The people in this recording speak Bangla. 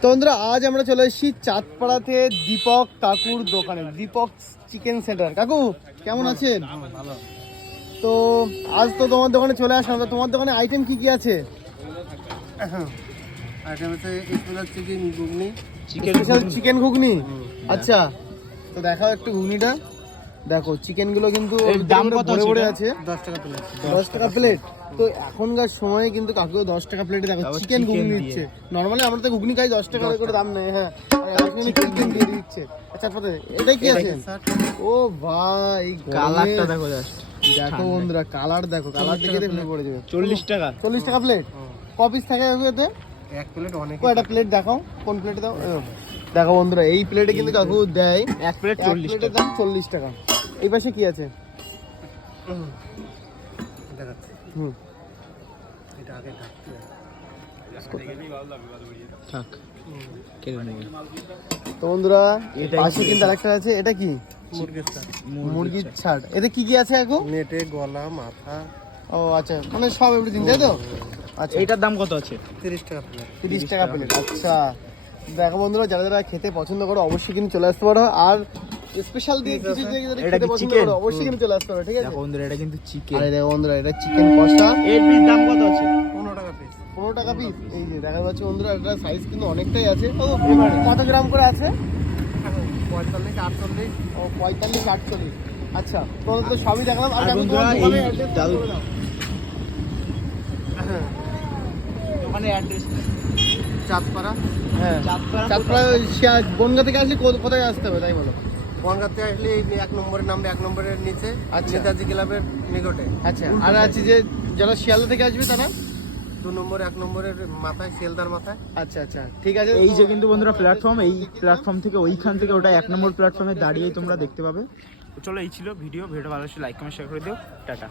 তো বন্ধুরা আজ আমরা চলে এসেছি চাঁদপাড়াতে দীপক কাকুর দোকানে, দীপক চিকেন সেন্টার। কাকু কেমন আছেন? ভালো। তো আজ তো তোমার দোকানে চলে আসলাম, তো তোমার দোকানে আইটেম কি কি আছে? আইটেম আছে স্পেশাল চিকেন ঘুগনি, স্পেশাল চিকেন ঘুগনি। আচ্ছা, তো দেখাও একটু ঘুগনিটা। দেখো চিকেন গুলো কিন্তু দাম কত ভরে আছে? 10 টাকা প্লেট। 10 টাকা প্লেট। তো এখনকার সময়ে কিন্তু কাকু 10 টাকা প্লেটে দেখো চিকেন ঘুগনি দিচ্ছে। নরমালি আমরা তো ঘুগনি খাই 10 টাকা করে দাম নেই। হ্যাঁ, আর চিকেন দিয়ে দিচ্ছে। আচ্ছা পরে এটাই কি আছে? ও ভাই কালারটা দেখো জাস্ট, দেখো বন্ধুরা কালার দেখো, কালার দেখে দেখে পড়ে যাবে। 40 টাকা। 40 টাকা প্লেট। ক পিস থাকে এতে? এক প্লেট অনেক। একটা প্লেট দেখাও, কোন প্লেটে দাও? দেখো বন্ধুরা এই প্লেটে কিন্তু কাকু দেয় এক প্লেট 40 প্লেটের দাম 40 টাকা। এই পাশে কি আছে? দেখাচ্ছি। হুম, এটা আগে ঢাকতে হবে। থাক কেটে নেব। তো বন্ধুরা এটাই পাশে কিন্তু আরেকটা আছে, এটা কি? মুরগির চাল, মুরগির ছাড়। এতে কি কি আছে কাকু? নেটে গলা মাথা। ও আচ্ছা, মানে সব এভরিথিং তাই তো? আচ্ছা, এইটার দাম কত আছে? 30 টাকা প্লেট। 30 টাকা প্লেট। আচ্ছা দেখো বন্ধুরা, যারা যারা খেতে পছন্দ করো অবশ্যই কিন্তু চলে আসতে পারো। আর স্পেশাল দিয়ে কিছু যে এটা খেতে কি পছন্দ chicken? করো অবশ্যই কিন্তু চলে আসতে পারো, ঠিক আছে? দেখো বন্ধুরা এটা কিন্তু চিকেন। আরে দেখো বন্ধুরা এটা চিকেন কষা। এর পিস দাম কত আছে? 15 টাকা পিস। 15 টাকা পিস। এই যে দেখা যাচ্ছে বন্ধুরা এটা সাইজ কিন্তু অনেকটাই আছে। ও কত গ্রাম করে আছে? 45 48। ও 45 48। আচ্ছা, তোমাদের তো সবই দেখলাম। আর আর কাকু বন্ধুরা তোমার এই দোকানের অ্যাড্রেস দাদু- বলে দাও। দোকানের অ্যাড্রেস চাঁদপাড়া। হ্যাঁ, চাঁদপাড়া। চাঁদপাড়া বনগা থেকে আসলে কোথায় আসতে হবে তাই বলো? বনগাঁতে আসলে এই 1 নম্বরের নামবে, 1 নম্বরের নিচে আচ্ছা। নেতাজি ক্লাবের নিকটে। আচ্ছা, আর আছে যে যারা শিয়ালদা থেকে আসবে তারা? 2 নম্বর 1 নম্বরের মাথায়, শিয়ালদার মাথায়। আচ্ছা আচ্ছা, ঠিক আছে। এই যে কিন্তু বন্ধুরা প্ল্যাটফর্ম, এই প্ল্যাটফর্ম থেকে ওইখান থেকে ওটা 1 নম্বর প্ল্যাটফর্মে দাঁড়িয়েই তোমরা দেখতে পাবে। তো চলো এই ছিল ভিডিও ভালো লাগলে লাইক কমেন্ট শেয়ার করে দিও। টাটা।